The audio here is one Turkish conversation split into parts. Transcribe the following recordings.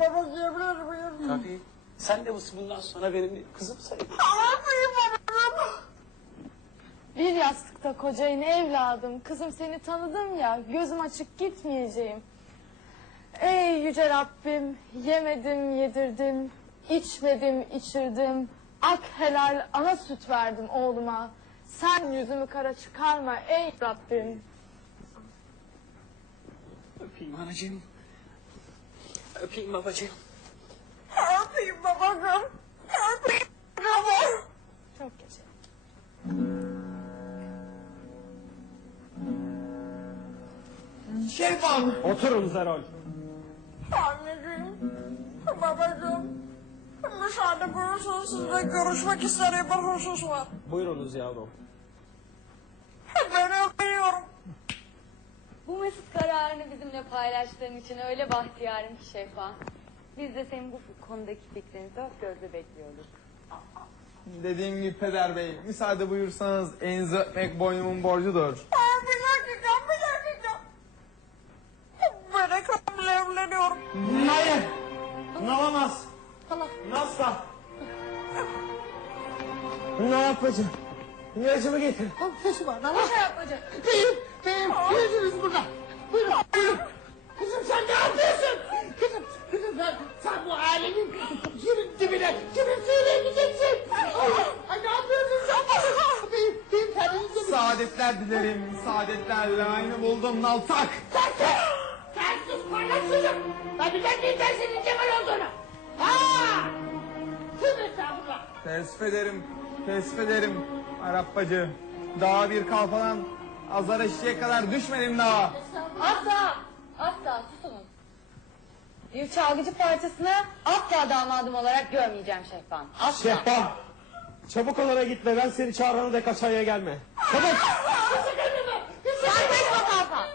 baba diyebilir miyim? Tabii. Sen de bundan sonra benim kızım sayılır. Aferin babacığım. Bir yastıkta kocayın evladım. Kızım seni tanıdım ya. Gözüm açık gitmeyeceğim. Ey yüce Rabbim. Yemedim yedirdim. içmedim içirdim. Ak helal ana süt verdim oğluma. Sen yüzümü kara çıkarma ey Rabbim. Öpeyim anacığım. Öpeyim babacığım. Öpeyim babacığım. Öpeyim babacığım. Çok geç. Şerifan. Oturun Zerol. Anneciğim. Babacığım. Müsaade buyursun sizle görüşmek istediğim bir husus var. Buyurunuz yavrum. Beni öpüyorum. Bu mesut kararını bizimle paylaştığın için öyle bahtiyarım ki Şefa. Biz de senin bu konudaki fikrini dört gözle bekliyorduk. Dediğim gibi peder bey, müsaade buyursanız elinizi öpmek boynumun borcudur. Aa, bir dakika, bir dakika. Ben Ekrem'le evleniyorum. Hayır. Olamaz. Nasıl? Ne yapacağım? İlacımı getir. Kızım var, ne yapacak? Beyim, beyim, yüzünüz burada. Buyurun, buyurun. Kızım sen ne yapıyorsun? Kızım, kızım sen, sen bu alemin yerin dibine, kimin suyuna gideceksin? Ay ne yapıyorsun sen? Beyim kendinize bir... Saadetler dilerim, saadetler dilerim. buldum naltak. Sen sus! Sen sus parlak çocuk! Ben bilmem neyden senin Cemal olduğunu! Ha! Tüm estağfurullah! Teessüf ederim, teessüf ederim. Arap bacı, daha bir kalfadan azar eşeğe kadar düşmedim daha. Asla, asla susunun. Bir çalgıcı parçasını asla damadım olarak görmeyeceğim Şehban. Asla. Şehbam. Çabuk olana gitme. Ben seni çağırana dek aşağıya gelme. Çabuk. Serbest fotoğrafa.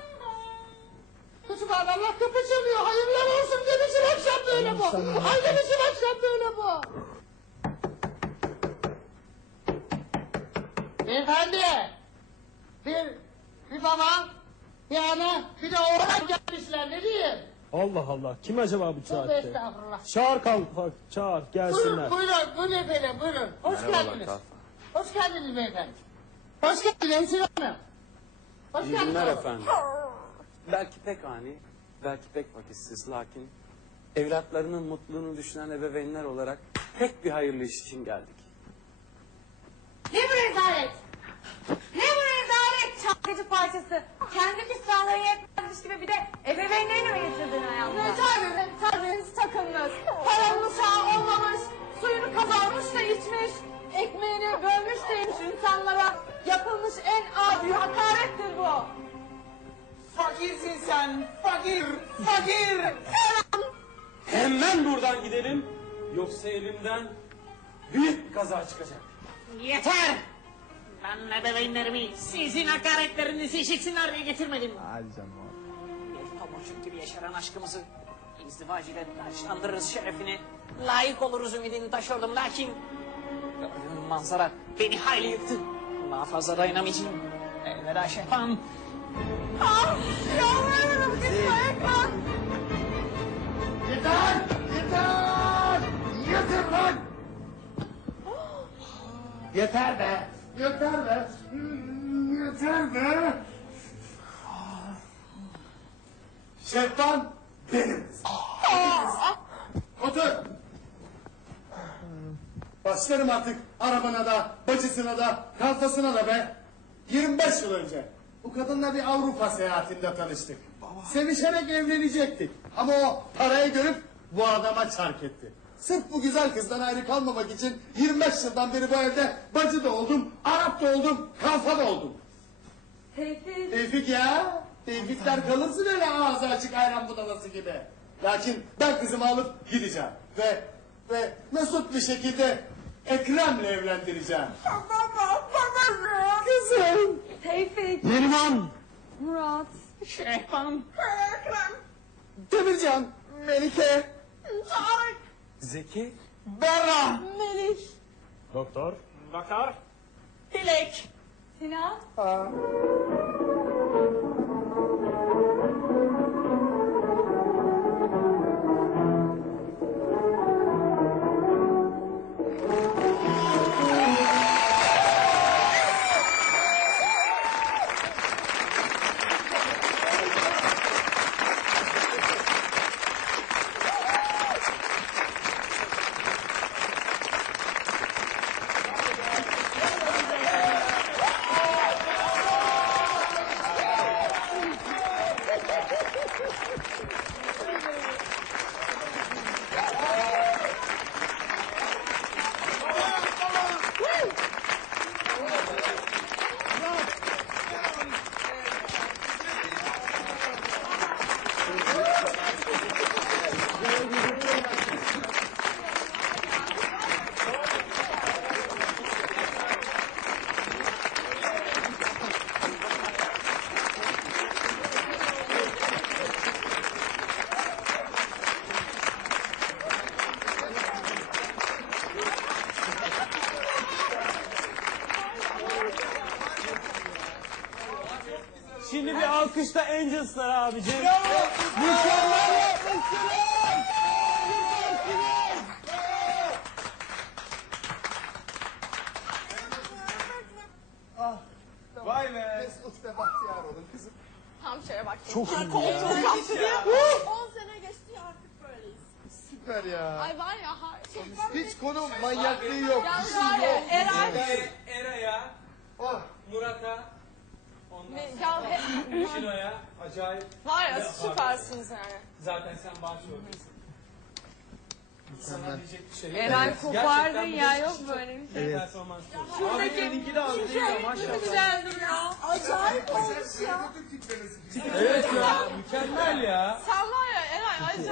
Kızım Allah kapı çalıyor. Hayırlar olsun demişim akşam böyle bu. Ay demişim akşam böyle bu. Beyefendi. Bir, bir baba, bir ana, bir de oğlan gelmişler. Ne diyeyim? Allah Allah. Kim acaba bu Tövbe saatte? estağfurullah. Çağır kalfa. Çağır gelsinler. Buyurun, buyurun, buyurun efendim, buyurun. Hoş geldiniz. Hoş geldiniz beyefendi. Hoş geldiniz Hemşire Hanım. Hoş İyi geldiniz. günler efendim. Belki pek ani, belki pek vakitsiz lakin evlatlarının mutluluğunu düşünen ebeveynler olarak pek bir hayırlı iş için geldik. Ne bu rezalet? Çalgıcı parçası? Kendi küstahların yetmezmiş gibi bir de ebeveynlerini mi getirdin hayatına? Terbiyeniz, terbiyeniz takınız. Paranın uşağı olmamış. Suyunu kazanmış da içmiş. Ekmeğini bölmüş de yemiş insanlara. Yapılmış en adi hakarettir bu. Fakirsin sen, fakir, fakir. Hemen buradan gidelim yoksa elimden büyük bir kaza çıkacak. Yeter! Ben ebeveynlerimi sizin hakaretlerinizi işitsinler diye getirmedim. Hadi canım oğlum. Bir tomurcuk gibi yaşaran aşkımızı izdivac ile taşlandırırız şerefini. Layık oluruz ümidini taşıyordum lakin... Gördüğüm manzara beni hayli yıktı. Daha fazla dayanamayacağım. Elveda şehpan. Ah, yalvarırım gitme Ekrem. Yeter! Yeter! Yeter lan! Yeter be! Yeter be! Yeter be! Şeftan benim. Otur. Başlarım artık arabana da, bacısına da, kalfasına da be. 25 yıl önce bu kadınla bir Avrupa seyahatinde tanıştık. Sevişerek evlenecektik. Ama o parayı görüp bu adama çark etti. Sırf bu güzel kızdan ayrı kalmamak için 25 yıldan beri bu evde bacı da oldum, Arap da oldum, kalfa da oldum. Tevfik. Tevfik ya. Tevfikler kalırsın öyle ağzı açık ayran budalası gibi. Lakin ben kızımı alıp gideceğim. Ve ve mesut bir şekilde Ekrem'le evlendireceğim. Baba, babacığım. Kızım. Tevfik. Neriman. Murat. Şehbam. Ekrem. Demircan. Melike. Tarık. Zeki, Berra. Melih. Doktor. Bakar. Dilek. Sinan. Alkışta Angels'lar abicim. Vay be. Mesut ve Bahtiyar olun kızım. Tam şeye bak. Çok iyi ya. ya. 10 sene geçti ya artık böyleyiz. Süper ya. Ay var ya ha, şey, Hiç konu manyaklığı yok. Ya bir şey var ya, yok. Eray- Era'ya, Oh. Murat'a, ya he, Şino'ya acayip. var ya süpersiniz yani. Zaten sen başroldesin. Sana diyecek bir şey yok. Eray kopardın ya yok böyle bir şey. Evet. Performans. Abi seninki de az değil ya maşallah. Güzeldi ya. Acayip olmuş ya. Evet ya mükemmel ya. Sen var ya Eray